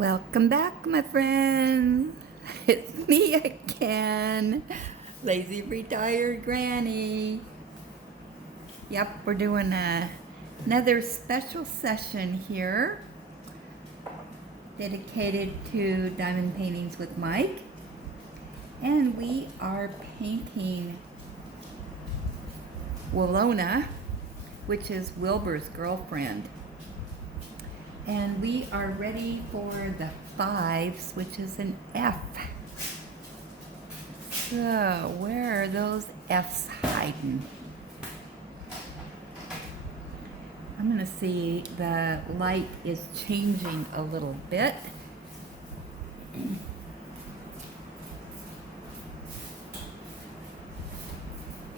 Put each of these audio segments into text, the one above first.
Welcome back, my friends. It's me again, Lazy Retired Granny. Yep, we're doing another special session here dedicated to Diamond Paintings with Mike. And we are painting Willona, which is Wilbur's girlfriend. And we are ready for the fives, which is an F. So, where are those F's hiding? I'm gonna see, the light is changing a little bit.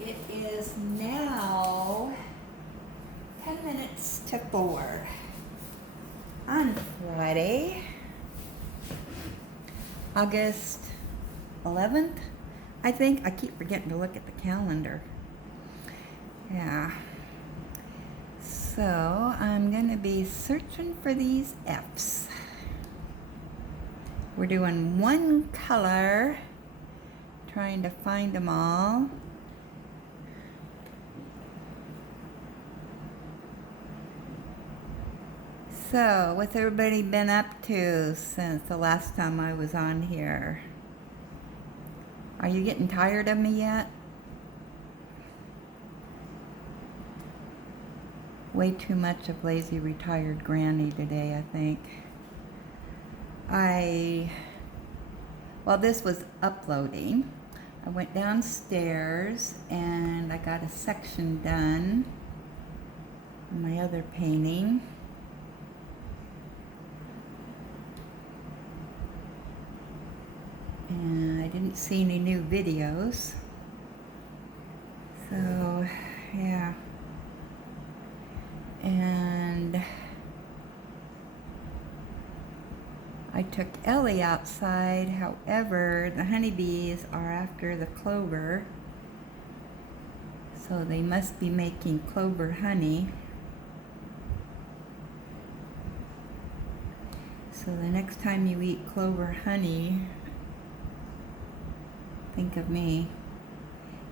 It is now 10 minutes to 4. On Friday, August 11th, I think. I keep forgetting to look at the calendar. Yeah. So I'm going to be searching for these F's. We're doing one color, trying to find them all. So, what's everybody been up to since the last time I was on here? Are you getting tired of me yet? Way too much of Lazy Retired Granny today, I think. While this was uploading, I went downstairs and I got a section done on my other painting. And I didn't see any new videos. So, yeah. And I took Ellie outside. However, the honeybees are after the clover. So they must be making clover honey. So the next time you eat clover honey, think of me.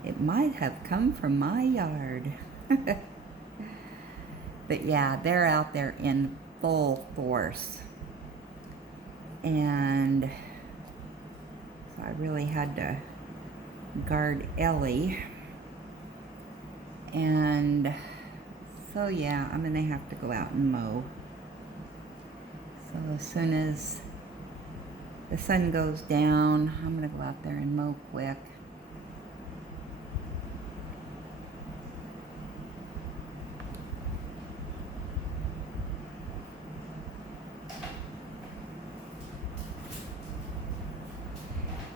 It might have come from my yard. But yeah, they're out there in full force. And so I really had to guard Ellie. And so yeah, I'm gonna have to go out and mow. So as soon as the sun goes down, I'm gonna go out there and mow quick.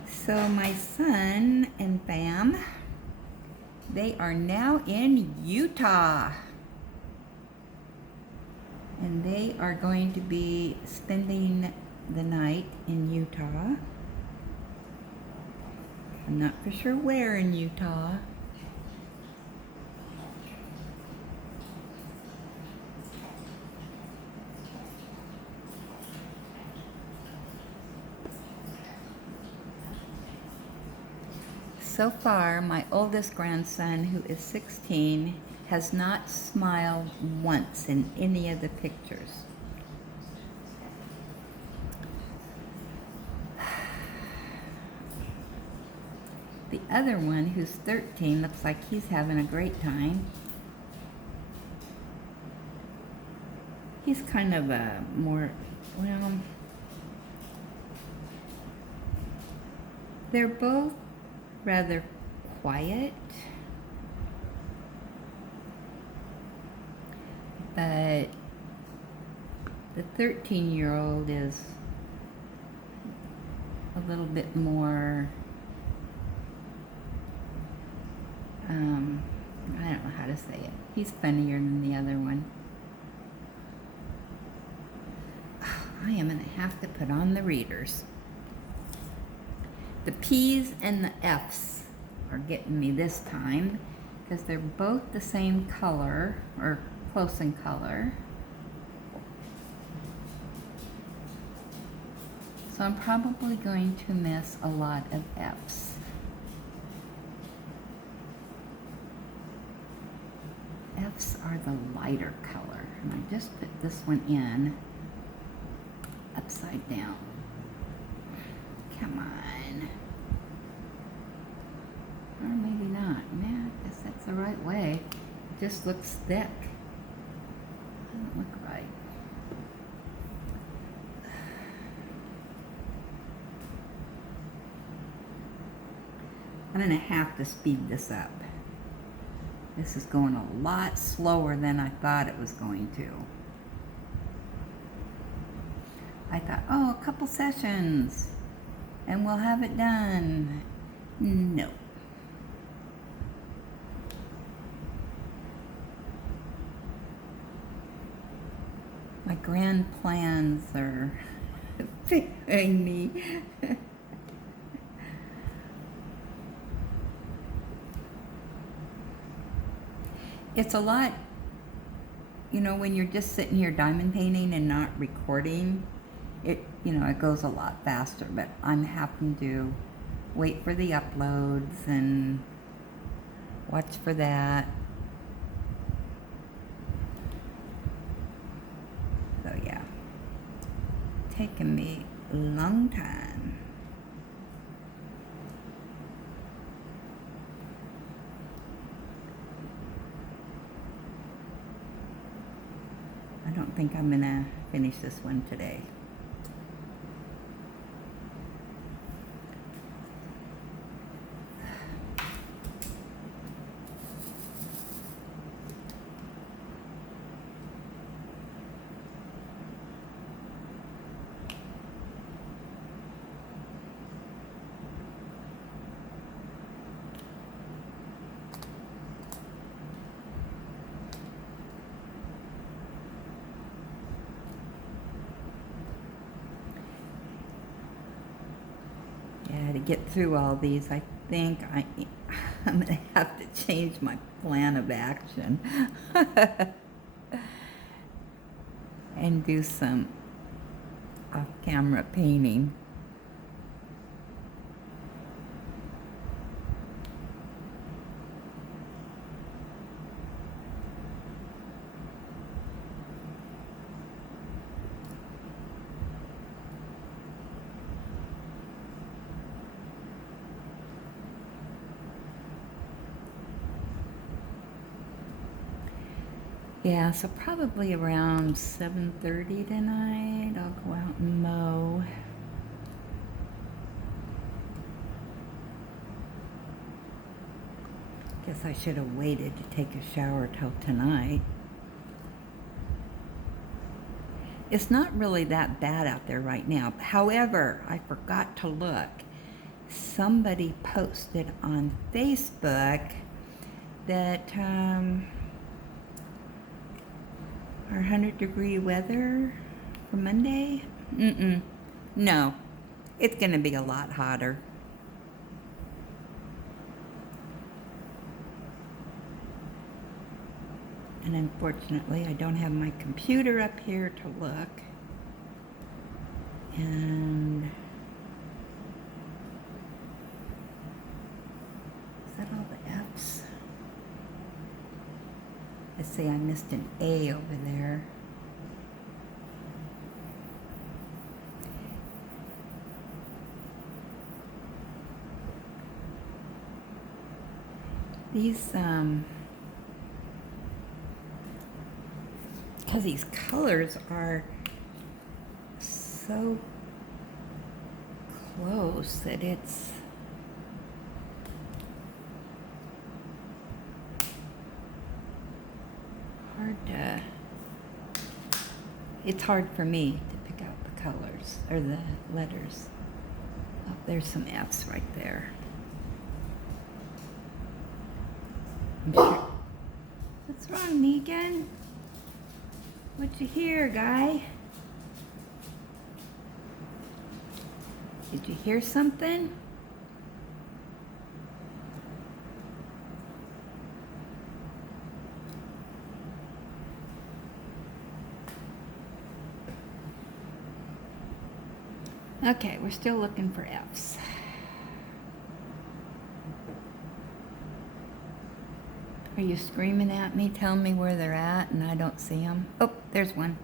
So my son and fam, they are now in Utah. And they are going to be spending the night in Utah. I'm not for sure where in Utah. So far, my oldest grandson, who is 16, has not smiled once in any of the pictures. The other one, who's 13, looks like he's having a great time. He's kind of a more, well, they're both rather quiet, but the 13-year-old is a little bit more, I don't know how to say it. He's funnier than the other one. I am going to have to put on the readers. The P's and the F's are getting me this time because they're both the same color, or close in color. So I'm probably going to miss a lot of F's. F's are the lighter color, and I just put this one in upside down. Come on. Or maybe not. Man, I guess that's the right way. It just looks thick. Doesn't look right. I'm gonna have to speed this up. This is going a lot slower than I thought it was going to. I thought, oh, a couple sessions and we'll have it done. No. My grand plans are failing me. It's a lot, you know, when you're just sitting here diamond painting and not recording, it goes a lot faster, but I'm having to wait for the uploads and watch for that. So yeah, taking me a long time. I don't think I'm gonna finish this one today. Yeah, to get through all these, I think I'm gonna have to change my plan of action and do some off-camera painting. Yeah, so probably around 7:30 tonight, I'll go out and mow. Guess I should have waited to take a shower till tonight. It's not really that bad out there right now. However, I forgot to look. Somebody posted on Facebook that our 100-degree weather for Monday? No, it's gonna be a lot hotter. And unfortunately, I don't have my computer up here to look. And is that all the F's? Let's say I missed an A over there. These, because these colors are so close that it's hard for me to pick out the colors or the letters. Oh, there's some F's right there. I'm sure. What's wrong, Negan? What you hear, guy? Did you hear something? Okay, we're still looking for F's. Are you screaming at me, telling me where they're at and I don't see them? Oh, there's one.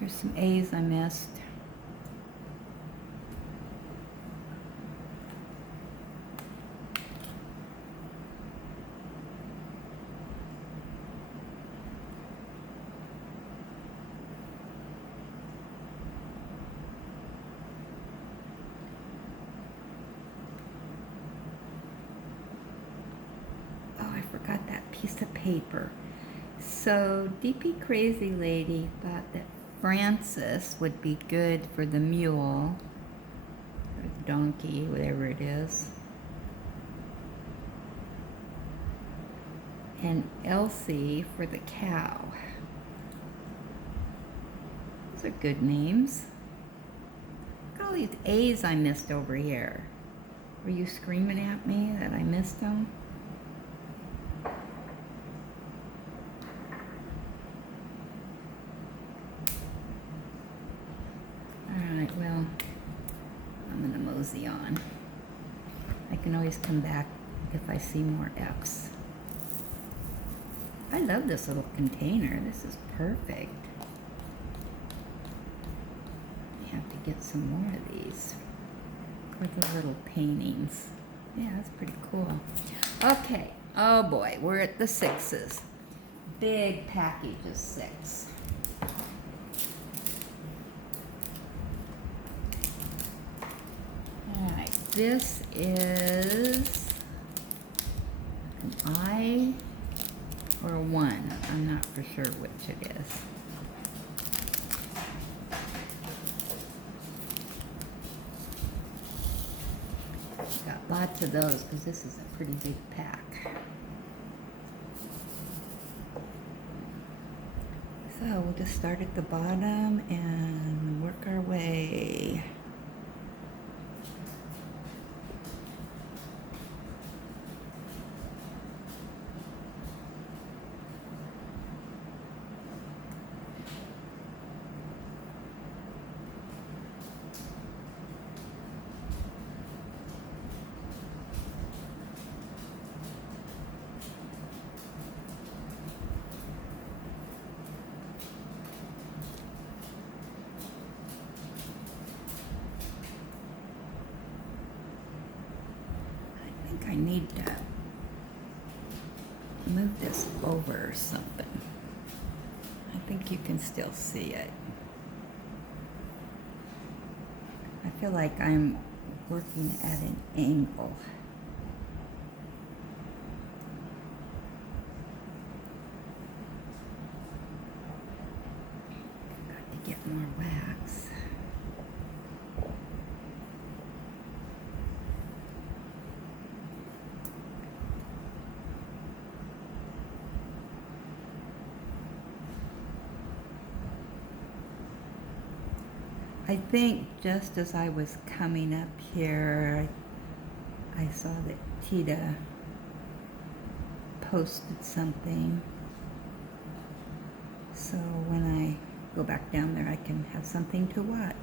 There's some A's I missed. Oh, I forgot that piece of paper. So DP Crazy Lady thought that Francis would be good for the mule, or donkey, whatever it is. And Elsie for the cow. Those are good names. Look at all these A's I missed over here. Were you screaming at me that I missed them? Alright, well, I'm gonna mosey on. I can always come back if I see more F's. I love this little container. This is perfect. I have to get some more of these for the little paintings. Yeah, that's pretty cool. Okay. Oh boy, we're at the sixes. Big package of 6. Alright, this is an I or a 1. I'm not for sure which it is. Got lots of those because this is a pretty big pack. So we'll just start at the bottom and work our way. I need to move this over or something. I think you can still see it. I feel like I'm working at an angle. Got to get more wax. I think just as I was coming up here, I saw that Tita posted something. So when I go back down there, I can have something to watch.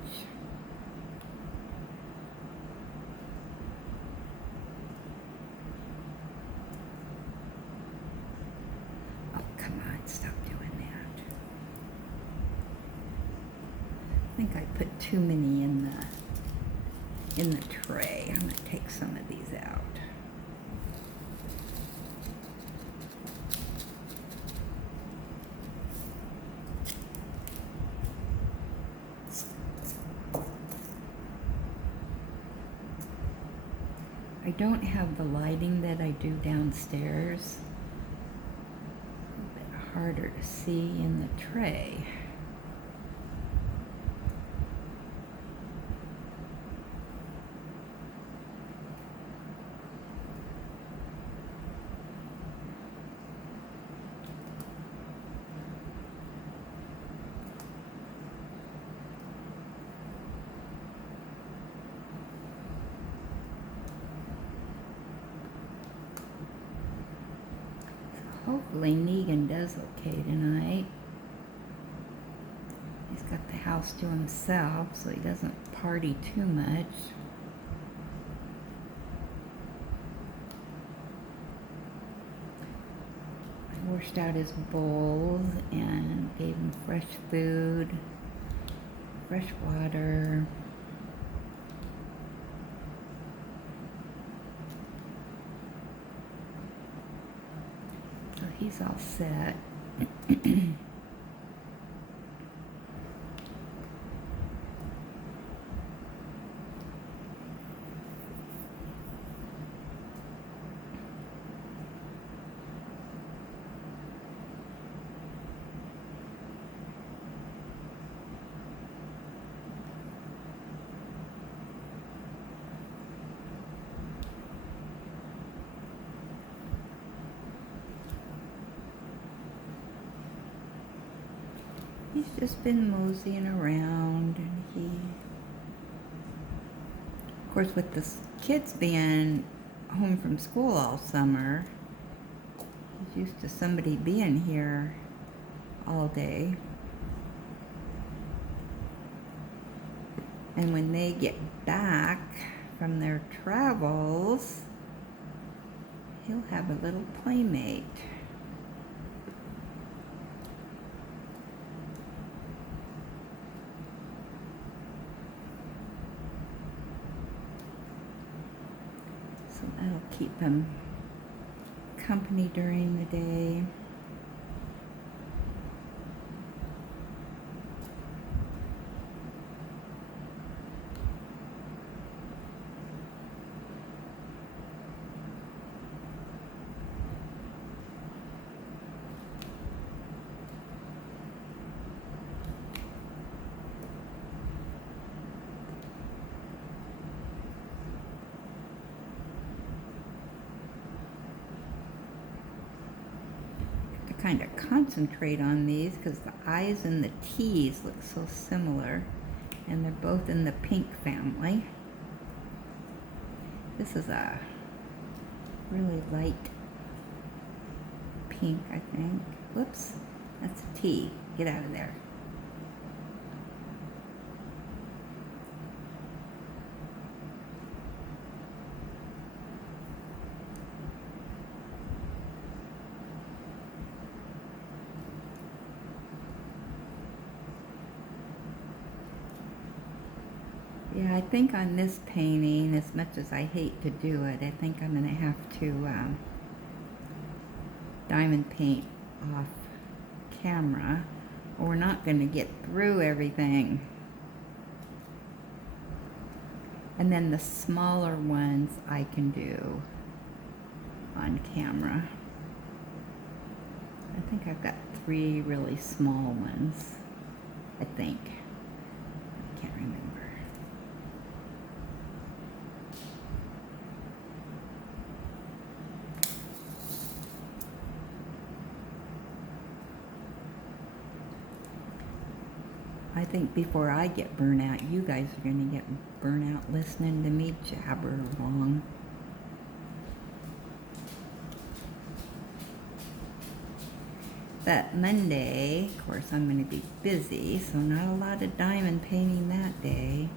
Oh, come on, stop doing that. I think I put too many in the tray. I'm gonna take some of these out. I don't have the lighting that I do downstairs. A little bit harder to see in the tray. hopefully Negan does okay tonight. He's got the house to himself, so he doesn't party too much. I washed out his bowls and gave him fresh food, fresh water. So he's all set. He's just been moseying around, and of course, with the kids being home from school all summer, he's used to somebody being here all day. And when they get back from their travels, he'll have a little playmate. So that'll keep him company during the day. Kind of concentrate on these because the I's and the T's look so similar, and they're both in the pink family. This is a really light pink, I think. Whoops, that's a T. Get out of there. Yeah, I think on this painting, as much as I hate to do it, I think I'm going to have to diamond paint off camera, or we're not going to get through everything. And then the smaller ones I can do on camera. I think I've got 3 really small ones, I think. I can't remember. I think before I get burnt out, you guys are going to get burnt out listening to me jabber along. But Monday, of course, I'm going to be busy, so not a lot of diamond painting that day.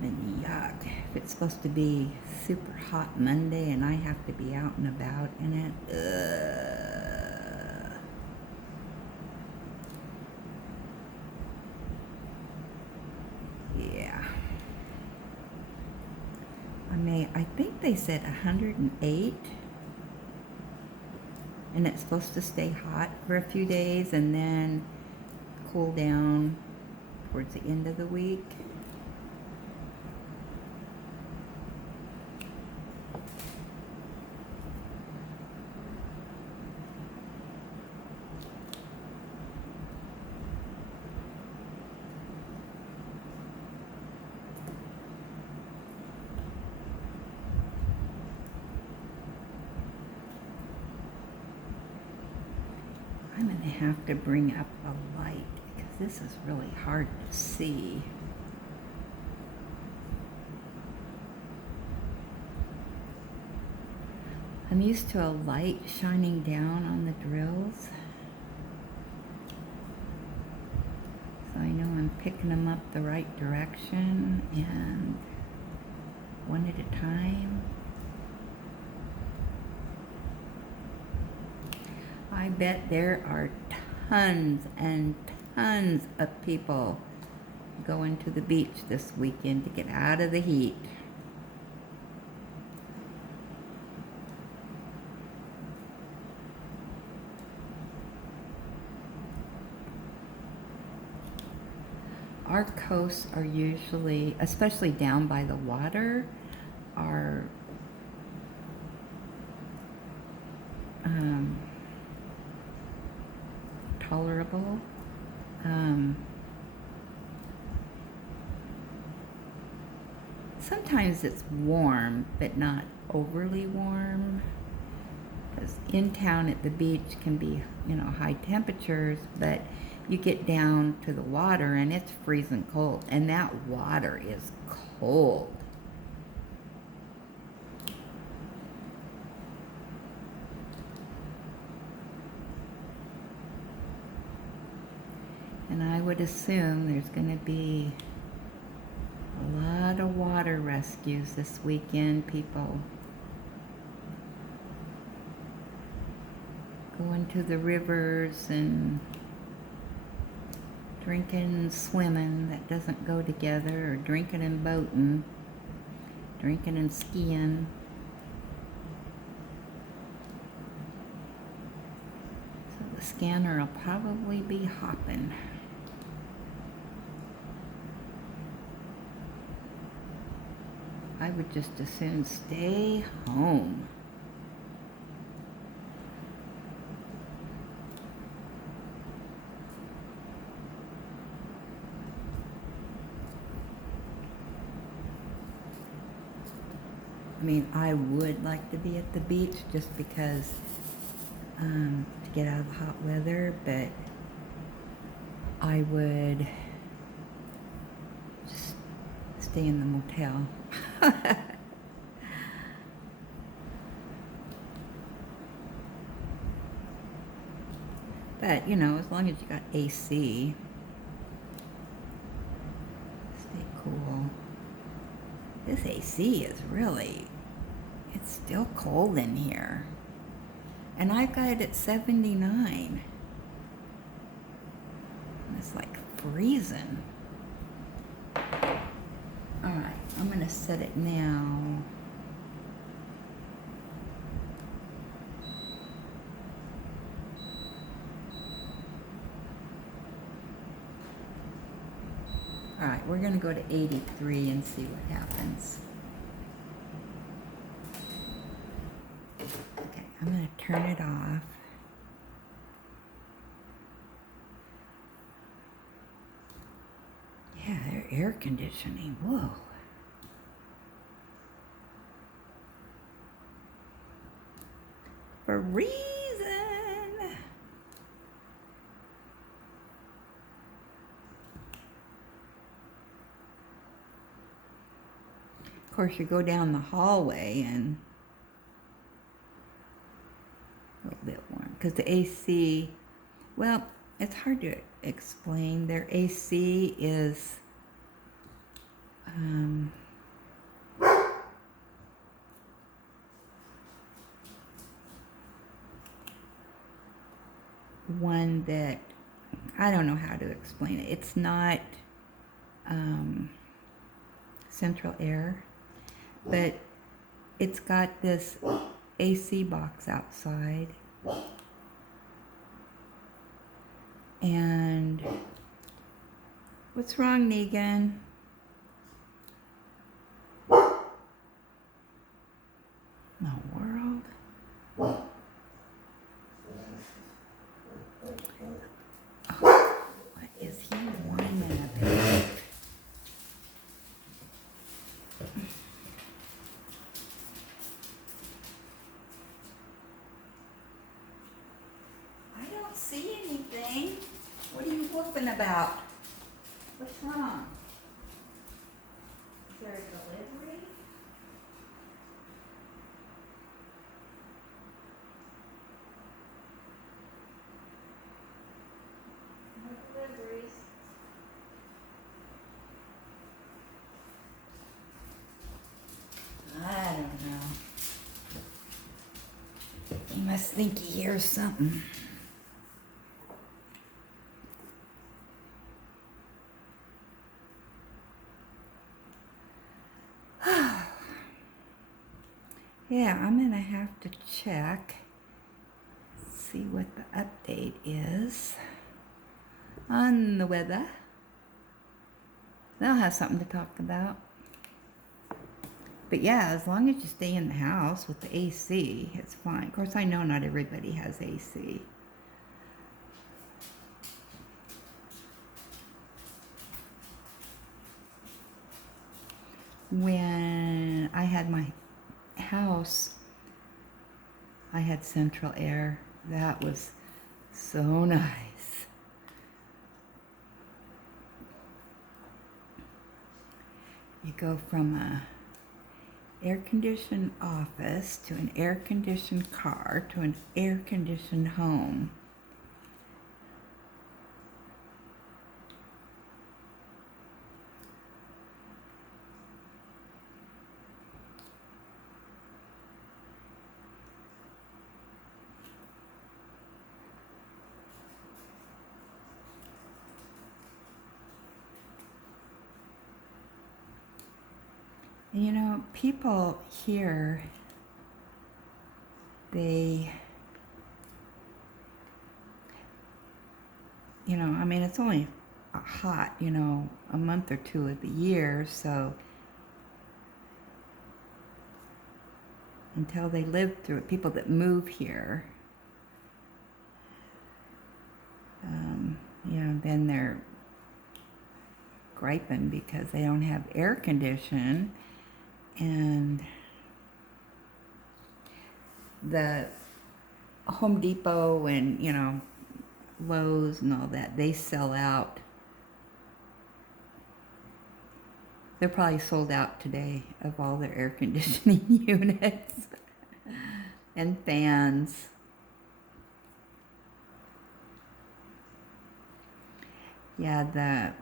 And yuck, if it's supposed to be super hot Monday and I have to be out and about in it, yeah. I think they said 108, and it's supposed to stay hot for a few days and then cool down towards the end of the week. I'm going to have to bring up a light because this is really hard to see. I'm used to a light shining down on the drills. So I know I'm picking them up the right direction and one at a time. I bet there are tons and tons of people going to the beach this weekend to get out of the heat. Our coasts are usually, especially down by the water, are tolerable. Sometimes it's warm, but not overly warm. Because in town at the beach can be, high temperatures, but you get down to the water and it's freezing cold, and that water is cold. And I would assume there's going to be a lot of water rescues this weekend, people. Going to the rivers and drinking and swimming. That doesn't go together. Or drinking and boating. Drinking and skiing. So the scanner will probably be hopping. I would just as soon stay home. I mean, I would like to be at the beach just because to get out of the hot weather, but I would just stay in the motel. But, as long as you got AC, stay cool. This AC is really, it's still cold in here. And I've got it at 79. It's like freezing. Alright, I'm going to set it now. Alright, we're going to go to 83 and see what happens. Okay, I'm going to turn it off. Yeah, their air conditioning. Whoa. For reason. Of course, you go down the hallway and a little bit warm because the AC, well, it's hard to explain. Their AC is one that, I don't know how to explain it. It's not central air, but it's got this AC box outside. And what's wrong, Negan? The world? Oh, what is he whining about? I don't see anything. What are you whooping about? What's wrong? Is there a delivery? think he hears something. Yeah, I'm gonna have to check, see what the update is on the weather. They'll have something to talk about. But yeah, as long as you stay in the house with the AC, it's fine. Of course, I know not everybody has AC. When I had my house, I had central air. That was so nice. You go from a air-conditioned office to an air-conditioned car to an air-conditioned home. You know, people here, they, you know, I mean, it's only hot, you know, a month or two of the year, so until they live through it, people that move here, you know, then they're griping because they don't have air condition, and the Home Depot and, you know, Lowe's and all that, they sell out. They're probably sold out today of all their air conditioning units and fans. Yeah,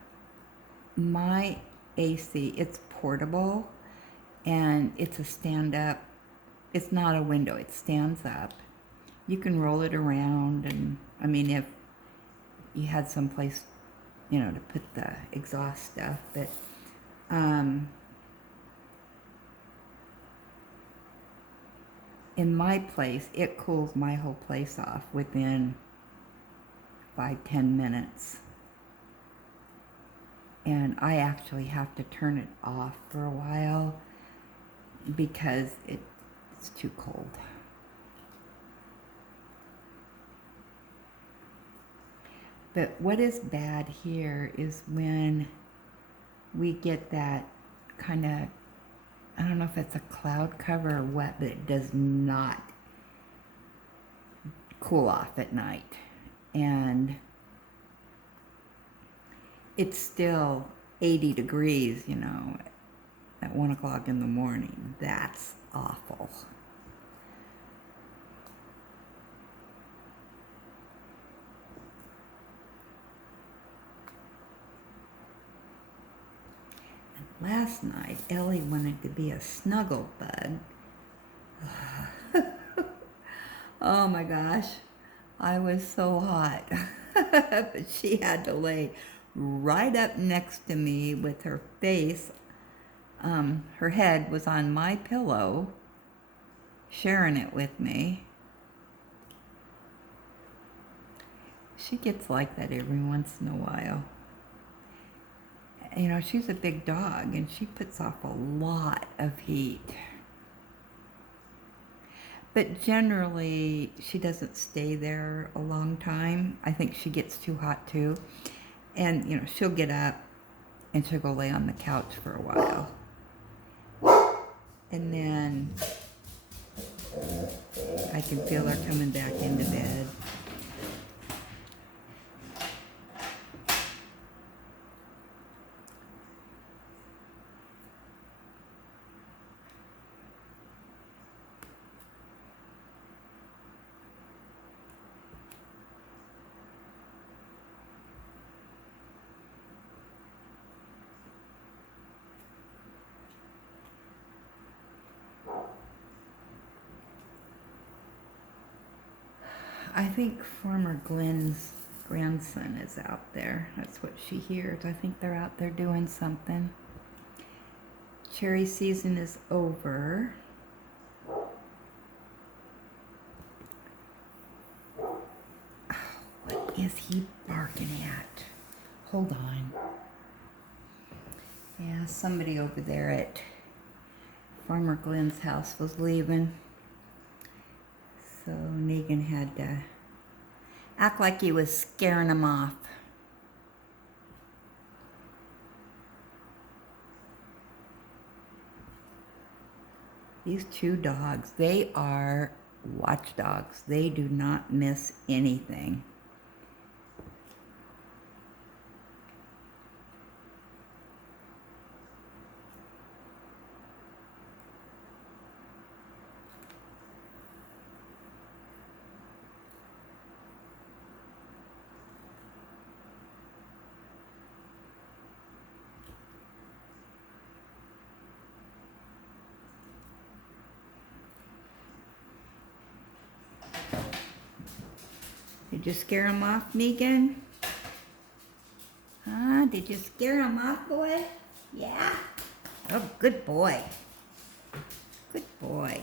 my AC, it's portable and it's a stand-up. It's not a window, it stands up. You can roll it around, and I mean, if you had some place, you know, to put the exhaust stuff, but in my place, it cools my whole place off within 5-10 minutes. And I actually have to turn it off for a while because it's too cold. But what is bad here is when we get that kind of, I don't know if it's a cloud cover or what, but it does not cool off at night. And it's still 80 degrees, you know, at 1 o'clock in the morning. That's awful. And last night, Ellie wanted to be a snuggle bug. Oh my gosh, I was so hot. But she had to lay right up next to me with her face. Her head was on my pillow, sharing it with me. She gets like that every once in a while. You know, she's a big dog and she puts off a lot of heat. But generally, she doesn't stay there a long time. I think she gets too hot too. And, you know, she'll get up and she'll go lay on the couch for a while. And then I can feel her coming back into bed. I think Farmer Glenn's grandson is out there. That's what she hears. I think they're out there doing something. Cherry season is over. What is he barking at? Hold on. Yeah, somebody over there at Farmer Glenn's house was leaving. So Negan had to act like he was scaring him off. These two dogs, they are watchdogs. They do not miss anything. Did you scare him off, Negan? Huh? Did you scare him off, boy? Yeah? Oh, good boy. Good boy.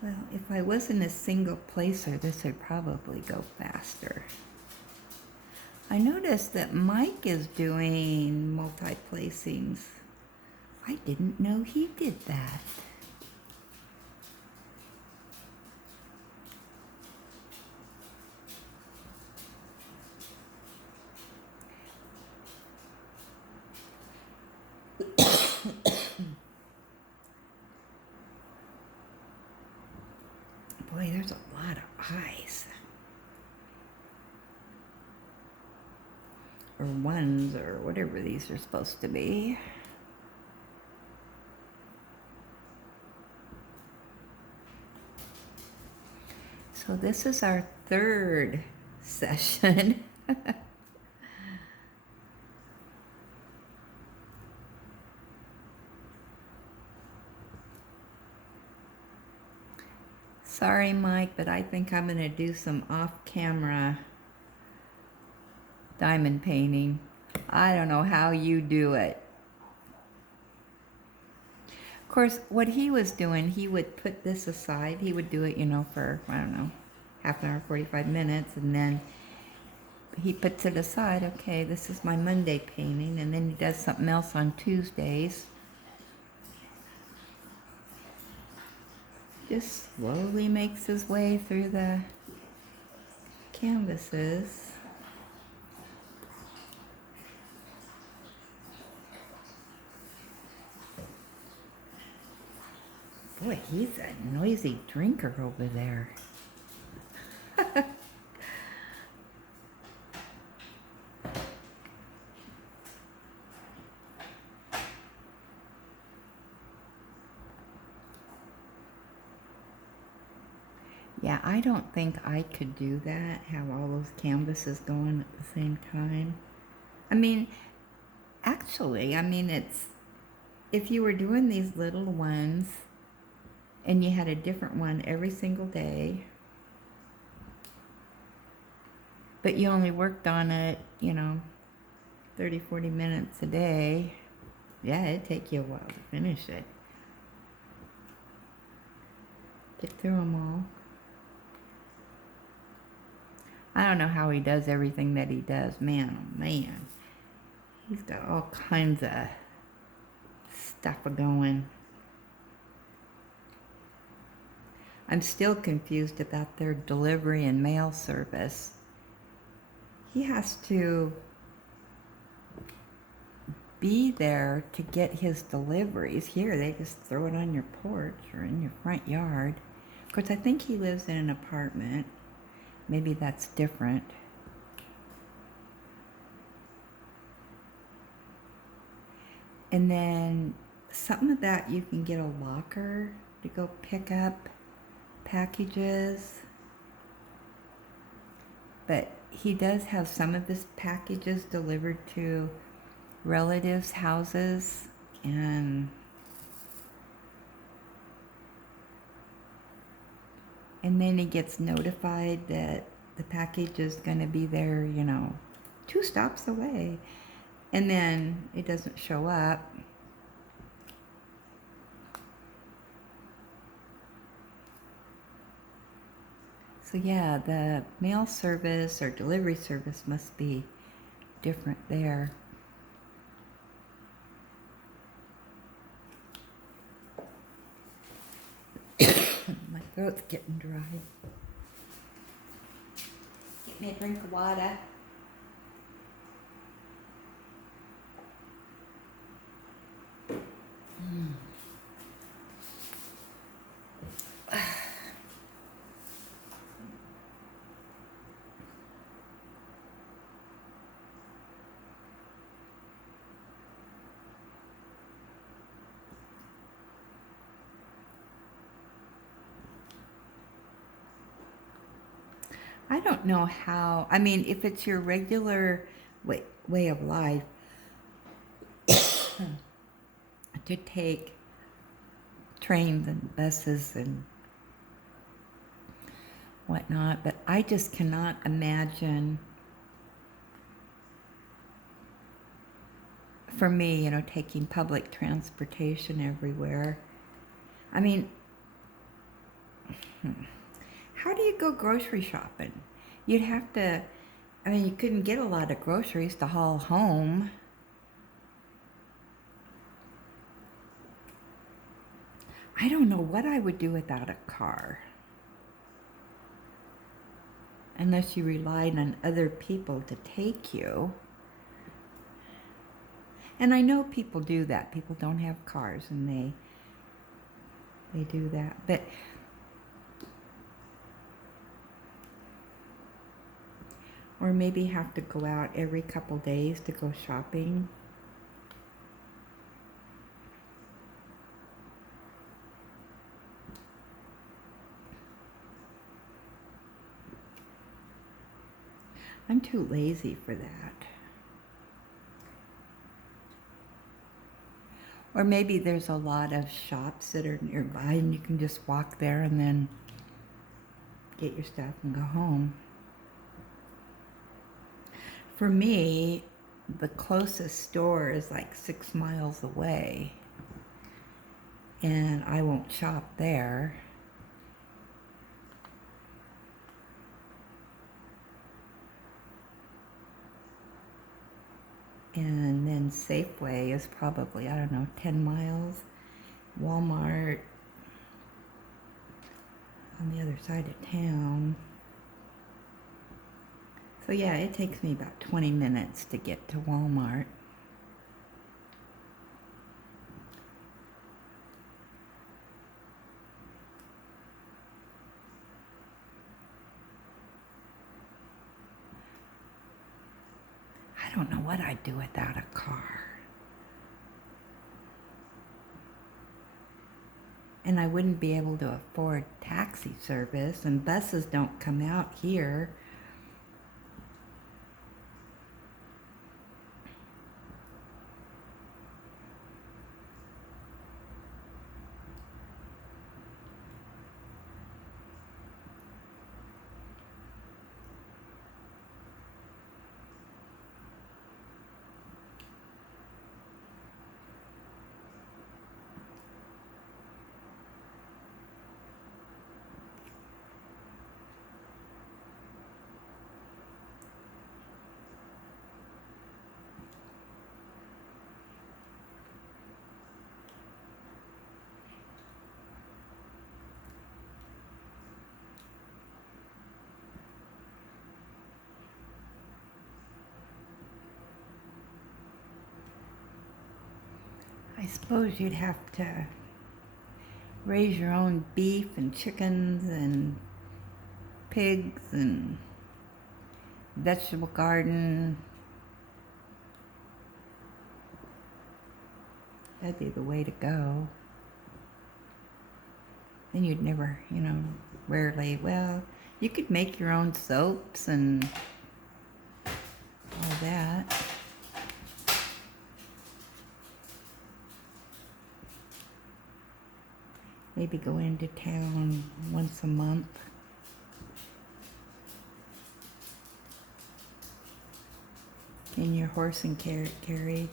Well, if I wasn't a single placer, this would probably go faster. I noticed that Mike is doing multi-placings. I didn't know he did that. Boy, there's a lot of eyes. Or ones, or whatever these are supposed to be. So this is our third session. Sorry, Mike, but I think I'm going to do some off-camera diamond painting. I don't know how you do it. Of course, what he was doing, he would put this aside. He would do it, you know, for, I don't know, half an hour, 45 minutes, and then he puts it aside. Okay, this is my Monday painting, and then he does something else on Tuesdays. Just slowly makes his way through the canvases. Boy, he's a noisy drinker over there. Yeah, I don't think I could do that, have all those canvases going at the same time. I mean, actually, I mean, it's, if you were doing these little ones and you had a different one every single day, but you only worked on it, you know, 30, 40 minutes a day, yeah, it'd take you a while to finish it. Get through them all. I don't know how he does everything that he does. Man, oh man. He's got all kinds of stuff going. I'm still confused about their delivery and mail service. He has to be there to get his deliveries. Here, they just throw it on your porch or in your front yard. Of course, I think he lives in an apartment. Maybe that's different. And then something about you can get a locker to go pick up packages. But he does have some of his packages delivered to relatives' houses, and then he gets notified that the package is going to be there, 2 stops away, and then it doesn't show up. So yeah, the mail service or delivery service must be different there. My throat's getting dry. Get me a drink of water. I don't know how, I mean, if it's your regular way of life to take trains and buses and whatnot, but I just cannot imagine, for me, taking public transportation everywhere. I mean, how do you go grocery shopping? You'd have to, I mean, you couldn't get a lot of groceries to haul home. I don't know what I would do without a car. Unless you relied on other people to take you. And I know people do that. People don't have cars and they do that. But or maybe have to go out every couple days to go shopping. I'm too lazy for that. Or maybe there's a lot of shops that are nearby and you can just walk there and then get your stuff and go home. For me, the closest store is like 6 miles away, and I won't shop there. And then Safeway is probably, I don't know, 10 miles. Walmart on the other side of town. So yeah, it takes me about 20 minutes to get to Walmart. I don't know what I'd do without a car. And I wouldn't be able to afford taxi service, and buses don't come out here. I suppose you'd have to raise your own beef and chickens and pigs and vegetable garden. That'd be the way to go. Then you'd never, rarely, well, you could make your own soaps and that. Maybe go into town once a month. In your horse and carriage.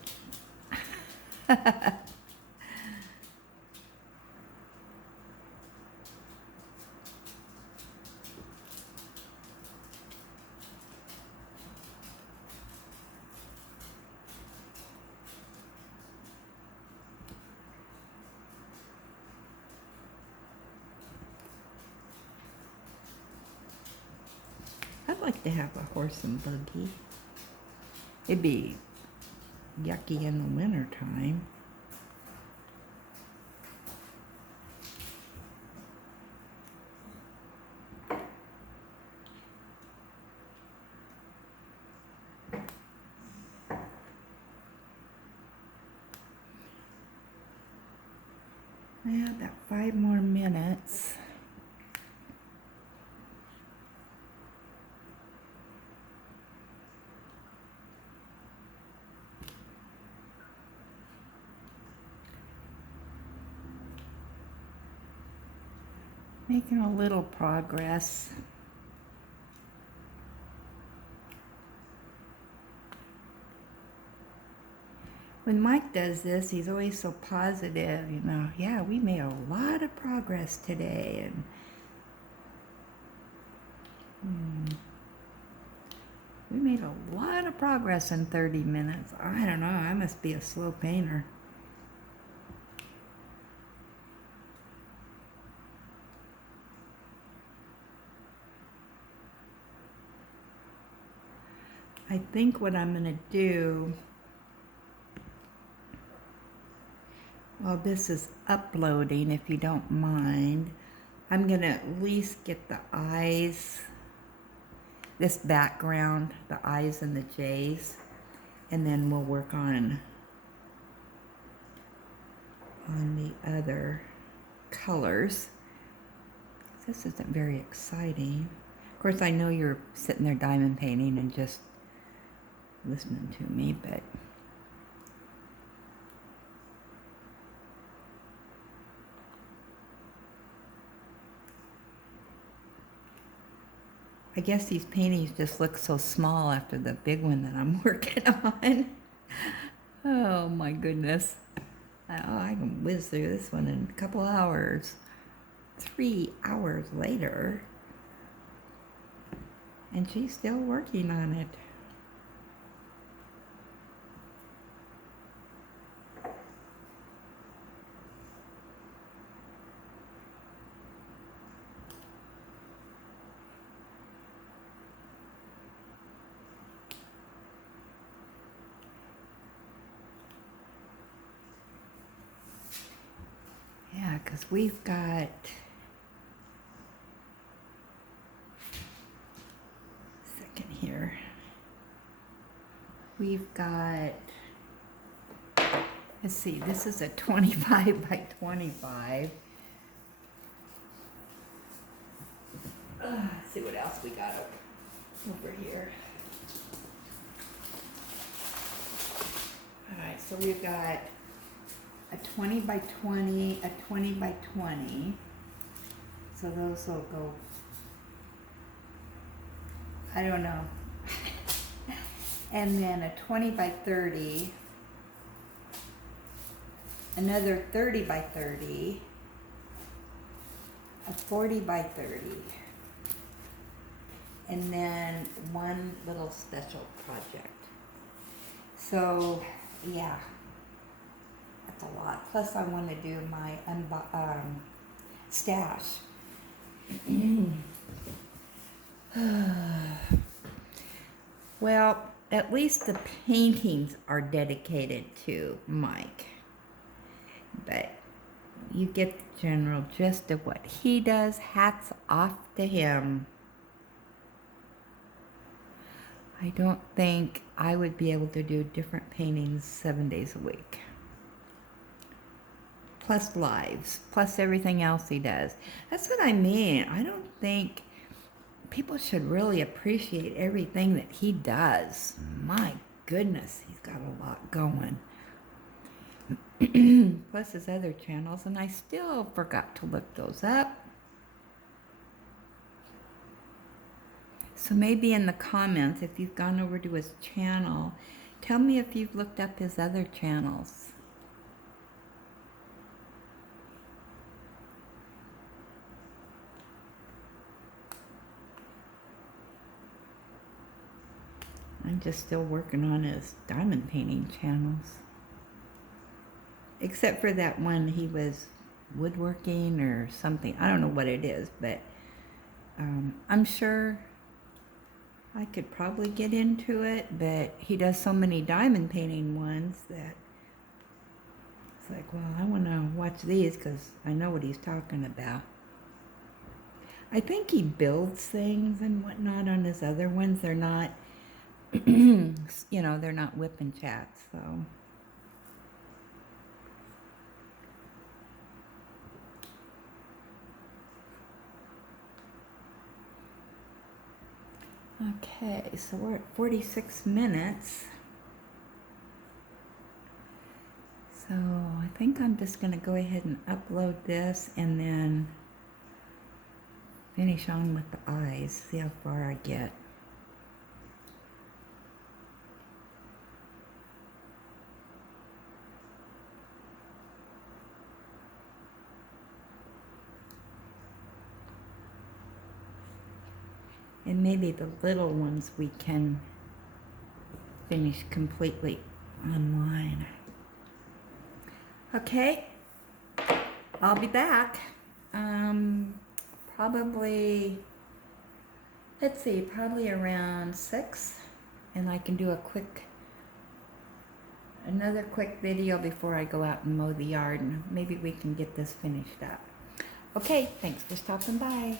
I'd like to have a horse and buggy. It'd be yucky in the winter time. Yeah, about 5 more minutes. Making a little progress. When Mike does this, he's always so positive, you know. Yeah, we made a lot of progress today, and we made a lot of progress in 30 minutes. I don't know, I must be a slow painter. I think what I'm gonna do, while this is uploading, if you don't mind, I'm gonna at least get the eyes, this background, the I's and the J's, and then we'll work on the other colors. This isn't very exciting. Of course, I know you're sitting there diamond painting and just listening to me, but I guess these paintings just look so small after the big one that I'm working on. Oh my goodness. Oh, I can whiz through this one in a couple hours. 3 hours later. And she's still working on it. Yeah, because we've got second here. We've got, let's see, this is a 25 by 25. Let's see what else we got over here. All right, so we've got a 20 by 20, a 20 by 20. So those will go, I don't know. And then a 20 by 30, another 30 by 30, a 40 by 30, and then one little special project. So, yeah. That's a lot. Plus, I want to do my stash. Well, at least the paintings are dedicated to Mike. But you get the general gist of what he does. Hats off to him. I don't think I would be able to do different paintings 7 days a week. Plus lives, plus everything else he does. That's what I mean. I don't think people should really appreciate everything that he does. My goodness, he's got a lot going. Plus his other channels, and I still forgot to look those up. So maybe in the comments, if you've gone over to his channel, tell me if you've looked up his other channels. I'm just still working on his diamond painting channels. Except for that one, he was woodworking or something. I don't know what it is, but I'm sure I could probably get into it, but he does so many diamond painting ones that it's like, well, I want to watch these because I know what he's talking about. I think he builds things and whatnot on his other ones. They're not, you know, they're not whip and chats, so. Okay, so we're at 46 minutes. So I think I'm just going to go ahead and upload this and then finish on with the eyes, see how far I get. And maybe the little ones we can finish completely online. Okay, I'll be back. Probably, let's see, probably around 6. And I can do another quick video before I go out and mow the yard. And maybe we can get this finished up. Okay, thanks for stopping by.